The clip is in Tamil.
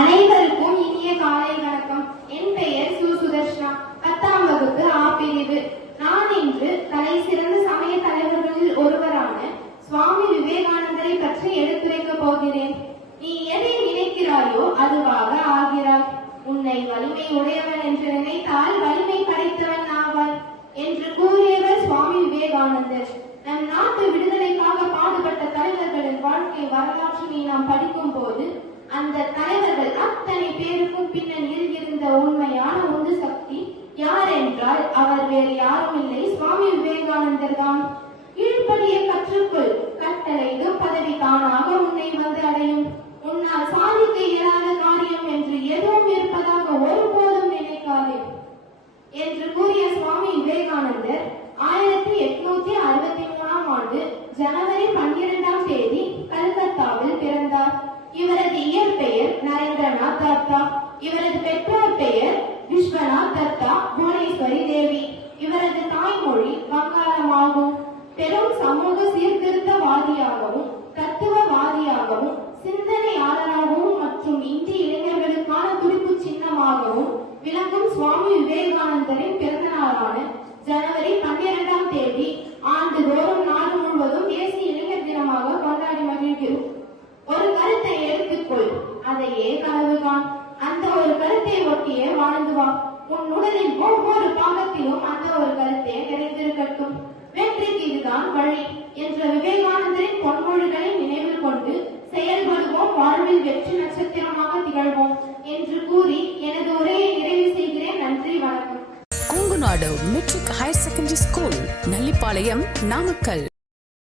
அனைவருக்கும் இனிய காலை வணக்கம். என் பெயர் சுதர்ஷனா. 10ஆம் வகுப்பு ஆ பிரிவு. நான் இன்று தலை சிறந்த சமய தலைவர்களில் ஒருவரான சுவாமி விவேகானந்தரை பற்றி எடுத்துரைக்கப் போகிறேன். நீ எதை நினைக்கிறாயோ அதுவாக ஆகிறாய். உன்னை வலிமை உடையவன் என்று நினைத்தால் வலிமை படைத்தவன் ஆவாய் என்று கூறியவர் சுவாமி விவேகானந்தர். நம் நாட்டு விடுதலைக்காக பாடுபட்ட தலைவர்களின் வாழ்க்கை வரலாற்றினை நாம் படிக்கும் போது அந்த தலைவர்கள் அத்தனை பேருக்கும் பின்னணியில் இருந்த உண்மையான உந்து சக்தி யார் என்றால் அவர் வேறு யாரும் இல்லை, சுவாமி விவேகானந்தர் தான். கீழ்ப்படியை கற்றுக்கொள், கட்டளையிடும் பதவி தானாக உன்னை வந்து அடையும். உன்னால் சாதிக்க இயலாத காரியம் என்று எதுவும் இருப்பதாக ஒருபோதும் நினைக்காதே என்று கூறிய சுவாமி விவேகானந்தர் 1863ஆம் ஆண்டு ஜனவரி 12ஆம் தேதி கல்கத்தாவில் பிறந்தார். இவரது இயற்பெயர் நரேந்திரநாத் தத்தா. இவரது பெற்றோர் பெயர் விஸ்வநாத் தத்தா, புவனேஸ்வரி தேவி. இவரது தாய்மொழி வங்காளமாகும். பெரும் சமூக சீர்திருத்தவாதியாகவும் தத்துவவாதியாகவும் சிந்தனையாளராகவும் மற்றும் இந்திய இளைஞர்களுக்கான துடிப்பு சின்னமாகவும் விளங்கும் சுவாமி விவேகானந்தரின் பிறந்த நாளான ஜனவரி 12ஆம் தேதி ஆண்டுதோறும் நாடு முழுவதும் தேசிய இளைஞர் தினமாக கொண்டாடி மகிழ்கிறோம். ஒரு கருத்தை எடுத்துக்கொள், அதையே கனவு காண். அந்த ஒரு கருத்தை ஒட்டியே வாழ்ந்து வா. உன் உடலின் ஒவ்வொரு பாகத்திலும் அந்த ஒரு கருத்தை நிறைந்திருக்கட்டும். வெற்றிக்கு இதுதான் வழி என்ற விவேகானந்தரின் பொன்மொழிகளை நினைவில் கொண்டு செயல்படுவோம், வாழ்வில் வெற்றி நட்சத்திரமாக திகழ்வோம் என்று கூறி எனது உரையை நிறைவு செய்கிறேன். நன்றி, வணக்கம். Kongunadu matric higher secondary school, Nallipalayam, Namakkal.